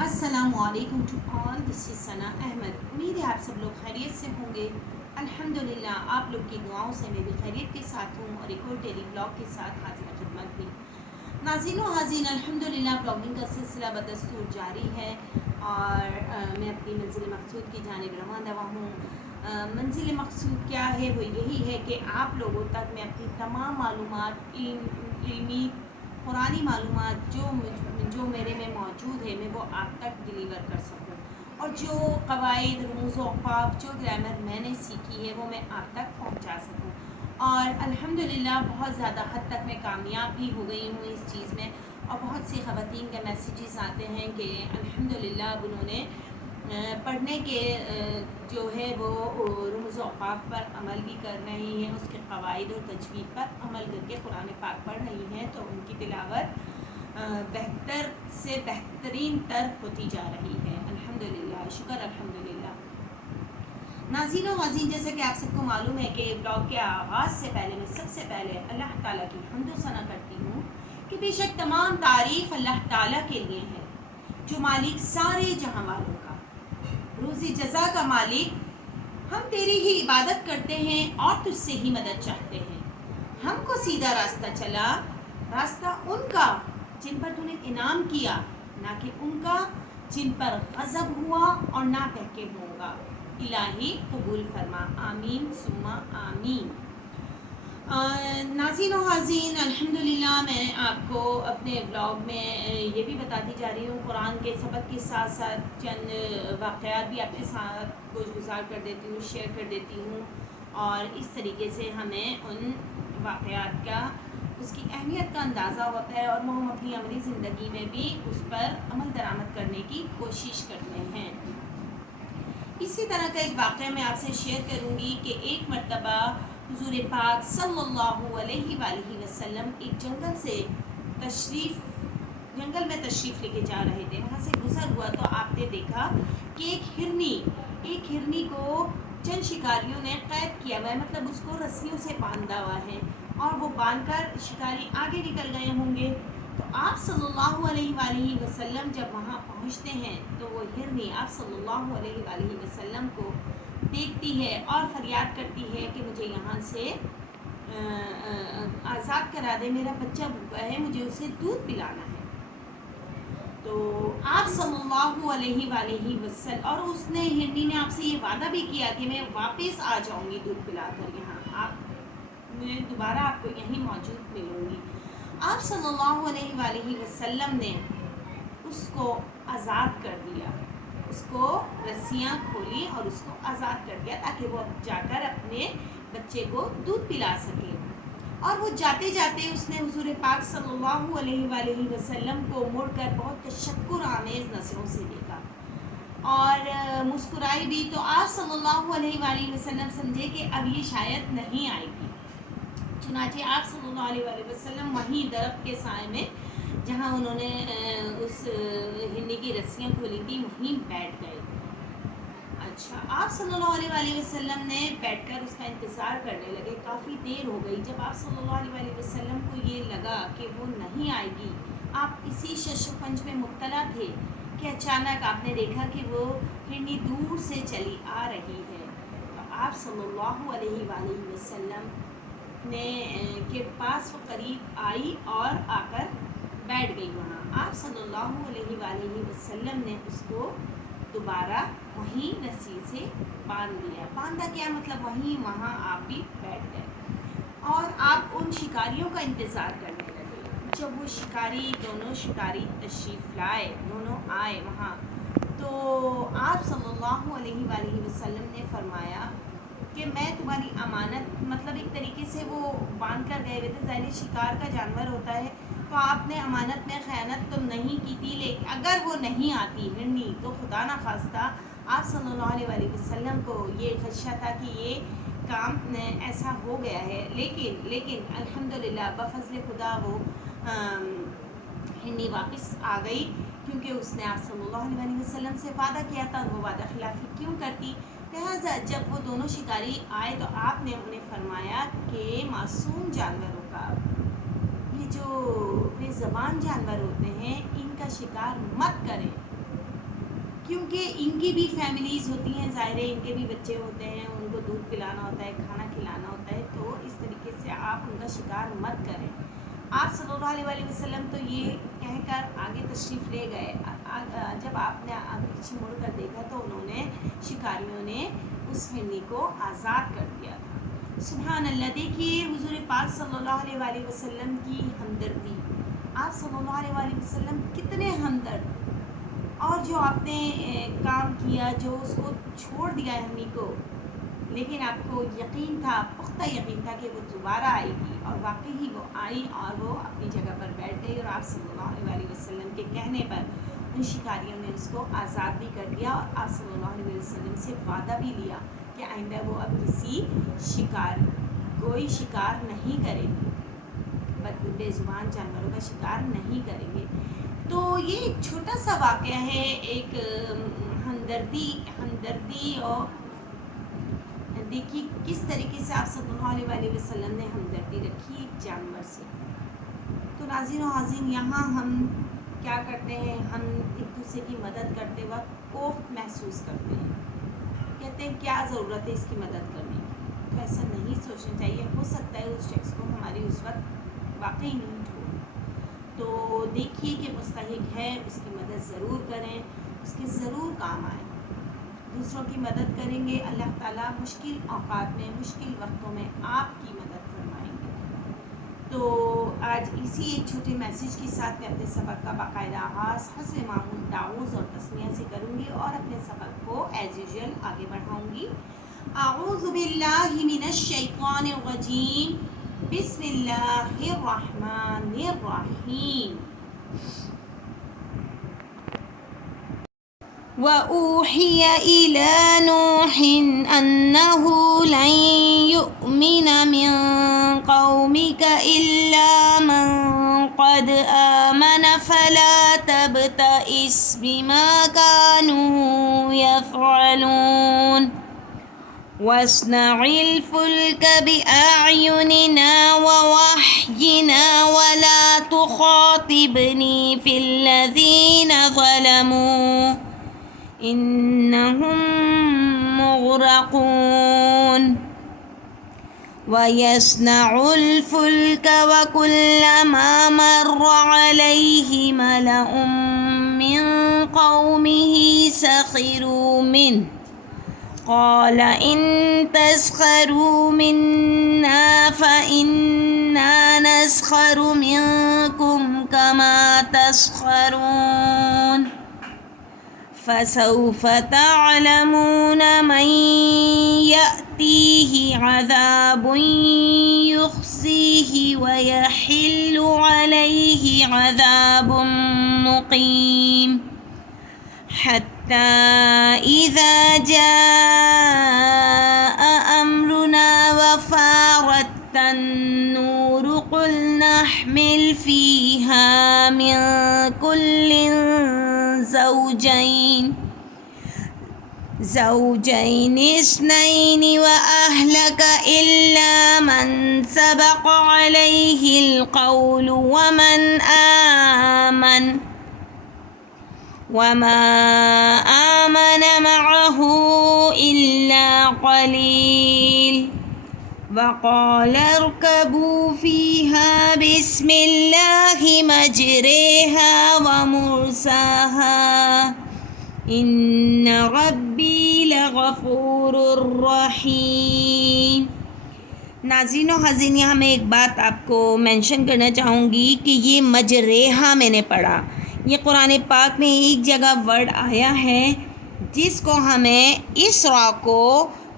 अस्सलामु अलैकुम to all, this is सना अहमद। उम्मीद है आप सब लोग खैरियत से होंगे। अल्हम्दुलिल्लाह आप लोग की दुआओं से मैं भी खैरियत के साथ हूँ और एक और डेली ब्लॉग के साथ हाजिर खिदमत भी। नाज़रीन व हाज़रीन, अल्हम्दुलिल्लाह ब्लॉगिंग का सिलसिला बदस्तूर जारी है और मैं अपनी मंजिल मकसूद की जानिब रवाना दवा हूँ। मंजिल मकसूद क्या है? वो यही है कि आप लोगों तक मैं अपनी तमाम मालूमात इल्मी पुरानी मालूमात जो मेरे में मौजूद है मैं वो आप तक डिलीवर कर सकूं, और जो कवायद रमूज़ औक़ाफ़ जो ग्रामर मैंने सीखी है वो मैं आप तक पहुंचा सकूं। और अल्हम्दुलिल्लाह बहुत ज़्यादा हद तक मैं कामयाब भी हो गई हूँ इस चीज़ में। और बहुत सी ख़वातीन के मैसेजेस आते हैं कि अल्हम्दुलिल्लाह अब उन्होंने पढ़ने के जो है वो रमूज़ औक़ाफ़ पर अमल भी कर रही हैं, उसके क़वाइद और तजवीद पर अमल करके कुरान पाक पढ़ रही हैं, तो उनकी तिलावत बेहतर से बेहतरीन तर होती जा रही है। अल्हम्दुलिल्लाह, शुक्र अल्हम्दुलिल्लाह। नाज़रीन व नाज़रीन, जैसे कि आप सबको मालूम है कि ब्लॉग के आगाज़ से पहले मैं सबसे पहले अल्लाह ताला की हम्द व सना करती हूँ कि बेशक तमाम तारीफ़ अल्लाह ताला के लिए है, जो मालिक सारे जहाँ वालों का, रोज़ी जज़ा का मालिक। हम तेरी ही इबादत करते हैं और तुझसे ही मदद चाहते हैं। हमको सीधा रास्ता चला, रास्ता उनका जिन पर तूने इनाम किया, ना कि उनका जिन पर गज़ब हुआ और ना बहके होगा। इलाही कबूल फरमा, आमीन सुम्मा आमीन। नाज़रीन व हाज़रीन, अल्हम्दुलिल्लाह मैं आपको अपने ब्लॉग में ये भी बताती जा रही हूँ, कुरान के सबक के साथ साथ चंद वाक़यात भी आपके साथ गुज़ार कर देती हूँ, शेयर कर देती हूँ, और इस तरीके से हमें उन वाक़यात का, उसकी अहमियत का अंदाज़ा होता है और वो हम अपनी अमली ज़िंदगी में भी उस पर अमल दरामद करने की कोशिश करते हैं। इसी तरह का एक वाक़या मैं आपसे शेयर करूँगी कि एक मरतबा हुज़ूर पाक सल्लल्लाहु अलैहि वसल्लम एक जंगल में तशरीफ़ लेके जा रहे थे। वहाँ से गुज़र हुआ तो आपने देखा कि एक हिरनी को चंद शिकारियों ने क़ैद किया हुआ है, मतलब उसको रस्सियों से बांधा हुआ है, और वो बांधकर शिकारी आगे निकल गए होंगे। तो आप सल्लल्लाहु अलैहि वसल्लम जब वहाँ पहुँचते हैं तो वो हिरनी आप सल्लल्लाहु अलैहि वसल्लम को देखती है और फरियाद करती है कि मुझे यहाँ से आज़ाद करा दे, मेरा बच्चा भूखा है, मुझे उसे दूध पिलाना है। तो आप सल्लल्लाहु अलैहि वसल्लम, और उसने हिरनी ने आपसे ये वादा भी किया कि मैं वापस आ जाऊँगी दूध पिलाकर, यहाँ मैं दोबारा आपको यहीं मौजूद मिलूँगी। आप सल्लल्लाहु अलैहि वसल्लम ने उसको आज़ाद कर दिया, उसको रस्सियाँ खोली और उसको आज़ाद कर दिया ताकि वो जाकर अपने बच्चे को दूध पिला सके। और वो जाते जाते उसने हुज़ूर पाक सल्लल्लाहु अलैहि वसल्लम को मुड़कर बहुत तशक्कुर आमेज़ नज़रों से देखा और मुस्कुराई भी। तो आप सल्लल्लाहु अलैहि वसल्लम समझे कि अब ये शायद नहीं आएगी। चुनांचे आप सल्लल्लाहु अलैहि वसल्लम वहीं दरख्त के साए में, जहाँ उन्होंने उस हिरनी की रस्सियाँ खोली थी, वहीं बैठ गए। अच्छा, आप सल्लल्लाहु अलैहि वसल्लम ने बैठकर उसका इंतज़ार करने लगे। काफ़ी देर हो गई। जब आप सल्लल्लाहु अलैहि वसल्लम को ये लगा कि वो नहीं आएगी, आप इसी शश-ओ-पंज में मुब्तला थे कि अचानक आपने देखा कि वो हिरनी दूर से चली आ रही है। तो आप सल्लल्लाहु अलैहि वसल्लम ने के पास वो करीब आई और आकर बैठ गई वहाँ। आप सल्लल्लाहु अलैहि वसल्लम ने उसको दोबारा वहीं रस्सी से बांध दिया। बांधा क्या मतलब, वहीं वहाँ आप भी बैठ गए और आप उन शिकारियों का इंतज़ार करने लगे। जब वो दोनों शिकारी तशरीफ़ लाए, दोनों आए वहाँ, तो आप सल्लल्लाहु अलैहि वसल्लम ने फरमाया कि मैं तुम्हारी अमानत, मतलब एक तरीके से वो बांध कर गए हुए थे, ज़ाहिर शिकार का जानवर होता है, तो आपने अमानत में ख़यानत तो नहीं की थी, लेकिन अगर वो नहीं आती हिरनी तो खुदा ना खास्ता आप सल्लल्लाहु अलैहि वसल्लम को ये खदशा था कि ये काम ऐसा हो गया है। लेकिन अल्हम्दुलिल्लाह बफ़ज़्ल खुदा वो हिरनी वापस आ गई, क्योंकि उसने आप सल्लल्लाहु अलैहि वसल्लम से वादा किया था, वो वादा खिलाफ़ी क्यों करती। लिहाजा जब वो दोनों शिकारी आए तो आपने उन्हें फरमाया कि मासूम जानवरों का, ये जो बेज़बान जानवर होते हैं, इनका शिकार मत करें, کیونکہ ان کی بھی فیملیز ہوتی ہیں، ظاہر ہے ان کے بھی بچے ہوتے ہیں، ان کو دودھ پلانا ہوتا ہے، کھانا کھلانا ہوتا ہے، تو اس طریقے سے آپ ان کا شکار مت کریں۔ آپ صلی اللہ علیہ وآلہ وسلم تو یہ کہہ کر آگے تشریف لے گئے، جب آپ نے آگے پیچھے مڑ کر دیکھا تو انہوں نے شکاریوں نے اس ہرنی کو آزاد کر دیا تھا۔ سبحان اللہ، دیکھیے حضور پاک صلی اللہ علیہ وآلہ وسلم کی ہمدردی، آپ صلی اللہ علیہ وآلہ وسلم کتنے ہمدرد، اور جو آپ نے کام کیا، جو اس کو چھوڑ دیا ہرنی کو، لیکن آپ کو یقین تھا، پختہ یقین تھا کہ وہ دوبارہ آئے گی، اور واقعی ہی وہ آئی اور وہ اپنی جگہ پر بیٹھ گئی، اور آپ صلی اللہ علیہ وآلہ وسلم کے کہنے پر ان شکاریوں نے اس کو آزاد بھی کر دیا، اور آپ صلی اللہ علیہ وسلم سے وعدہ بھی لیا کہ آئندہ وہ اب کوئی شکار نہیں کریں گے، بے زبان جانوروں کا شکار نہیں کریں گے۔ تو یہ ایک چھوٹا سا واقعہ ہے، ایک ہمدردی، اور دیکھیے کس طریقے سے آپ صلی اللہ علیہ وآلہ وسلم نے ہمدردی رکھی ایک جانور سے۔ تو ناظرین و حاضرین، یہاں ہم کیا کرتے ہیں، ہم ایک دوسرے کی مدد کرتے وقت کوفت محسوس کرتے ہیں، کہتے ہیں کیا ضرورت ہے اس کی مدد کرنے کی، تو ایسا نہیں سوچنا چاہیے، ہو سکتا ہے اس شخص کو ہماری اس وقت واقعی نیڈ ہو، تو دیکھیے کہ مستحق ہے، اس کی مدد ضرور کریں، اس کے ضرور کام آئیں۔ دوسروں کی مدد کریں گے، اللہ تعالیٰ مشکل اوقات میں، مشکل وقتوں میں آپ کی مدد فرمائیں گے۔ تو آج اسی ایک چھوٹے میسیج کے ساتھ میں اپنے سبق کا باقاعدہ آغاز حسب معمول تعوذ اور تسمیہ سے کروں گی، اور اپنے سبق کو ایز یوزول آگے بڑھاؤں گی۔ اعوذ باللہ من الشیطان الرجیم، بسم اللہ الرحمن الرحیم۔ وَأُوحِيَ إِلَى نُوحٍ أَنَّهُ لَن يُؤْمِنَ مِن قَوْمِكَ إِلَّا مَن قَدْ آمَنَ فَلَا تَبْتَئِسْ بِمَا كَانُوا يَفْعَلُونَ وَاصْنَعِ الْفُلْكَ بِأَعْيُنِنَا وَوَحْيِنَا وَلَا تُخَاطِبْنِي فِي الَّذِينَ ظَلَمُوا إِنَّهُمْ مُغْرَقُونَ وَيَصْنَعُ الْفُلْكَ وَكُلَّمَا مَرَّ عَلَيْهِ مَلَأٌ مِّن قَوْمِهِ سَخِرُوا مِنْهُ قَالَ إِن تَسْخَرُوا مِنَّا فَإِنَّا نَسْخَرُ مِنكُمْ كَمَا تَسْخَرُونَ فَسَوْفَ تَعْلَمُونَ مَن يَأْتِيهِ عَذَابٌ يُخْزِيهِ وَيَحِلُّ عَلَيْهِ عَذَابٌ مُّقِيمٌ حَتَّى إِذَا جَاءَ أَمْرُنَا وَفَارَتِ النُّورُ قُلْ نَحْمِلُ فِيهَا مِن كُلٍّ زَوْجَيْنِ اثْنَيْنِ وَأَهْلَكَ إِلَّا مَن سَبَقَ عَلَيْهِ الْقَوْلُ وَمَا آمَنَ مَعَهُ إِلَّا قَلِيلٌ وَقَالَ ارْكَبُوا فِيهَا بِسْمِ اللَّهِ مَجْرَاهَا وَمُرْسَاهَا إِنَّ رَبِّي لَغَفُورٌ رَحِيمٌ۔ ناظرین و حاضرین، یہاں میں ایک بات آپ کو مینشن کرنا چاہوں گی کہ یہ مجریہا میں نے پڑھا، یہ قرآن پاک میں ایک جگہ ورڈ آیا ہے جس کو ہمیں اس را کو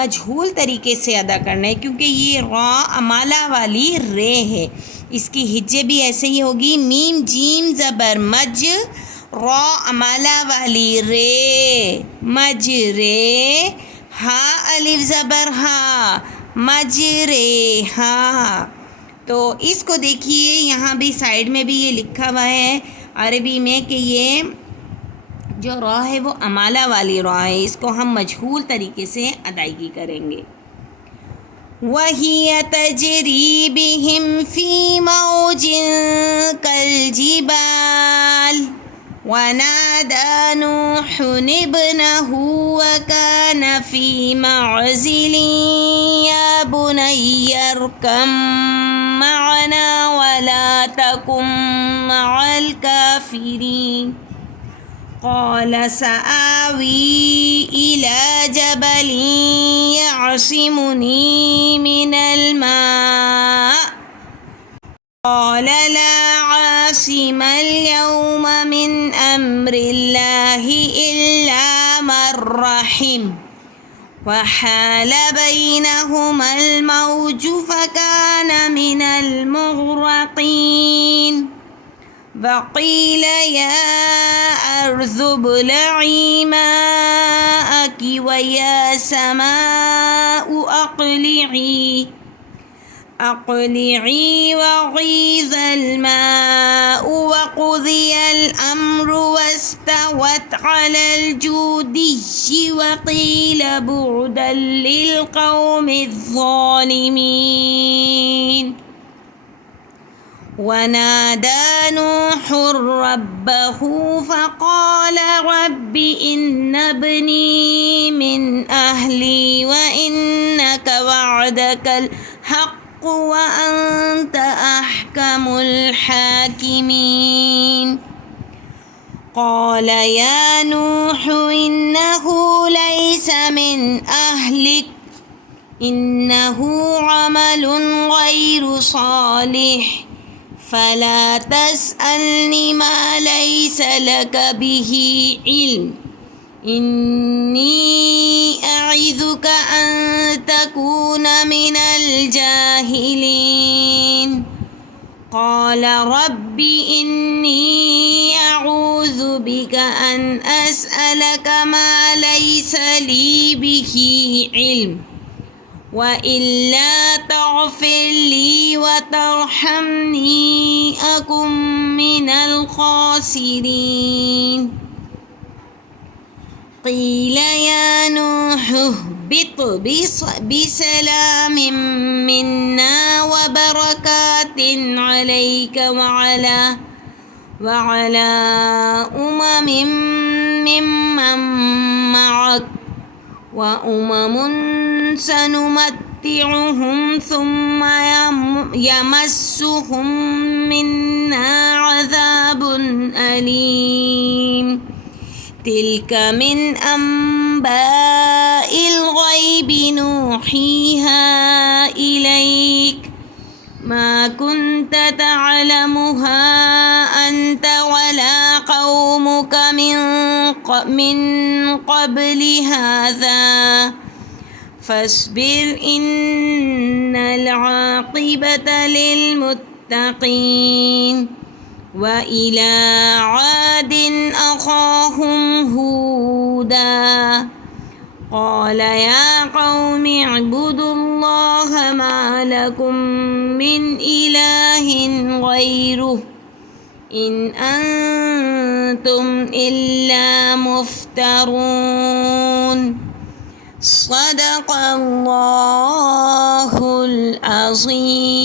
مجہول طریقے سے ادا کرنا ہے، کیونکہ یہ را امالہ والی رے ہے، اس کی ہجے بھی ایسے ہی ہوگی، میم جیم زبر مج، را امالہ والی رے، مج رے، ہا الف زبر ہا، مج رے ہا۔ تو اس کو دیکھیے، یہاں بھی سائیڈ میں بھی یہ لکھا ہوا ہے عربی میں کہ یہ جو را ہے وہ امالہ والی را ہے، اس کو ہم مجہول طریقے سے ادائیگی کریں گے۔ وَهِيَ تَجْرِي بِهِمْ فِي مَوْجٍ كَالْجِبَالِ ونادى نوح ابنه وكان في معزل يا بني اركب معنا ولا تكن مع الكافرين قال سآوي إلى جبل يعصمني من الماء قال لا عاصم اليوم من أمر الله إلا من رحم وحال بينهما الموج فكان من المغرقين وقيل يا أرض ابلعي ماءك ويا سماء أقلعي وغيض الماء وقضي الأمر واستوت على الجودي وقيل بعدا للقوم الظالمين ونادى نوح ربه فقال رب إن ابني من أهلي وإنك وعدك الحق وأنت أحكم الحاكمين قال يا نوح إنه ليس من أهلك إنه عمل غير صالح فلا تسألني ما ليس لك به علم إني أعظك أن تكون من الجاهلين قال رب إني أعوذ بك أن أسألك ما ليس لي به علم وإلا تغفر لي وترحمني أكن من الخاسرين قيل يا نوح اهبط بسلام منا وبركات عليك وعلى أمم ممن معك وأمم سنمتعهم ثم يمسهم منا عذاب أليم تلك من أنباء الغيب نوحيها إليك ما كنت تعلمها أنت ولا قومك من قبل هذا فاصبر إن العاقبة للمتقين وإلى عاد أخاهم هودا قال يا قوم اعبدوا الله ما لكم من إله غيره إن أنتم إلا مفترون صدق الله العظيم.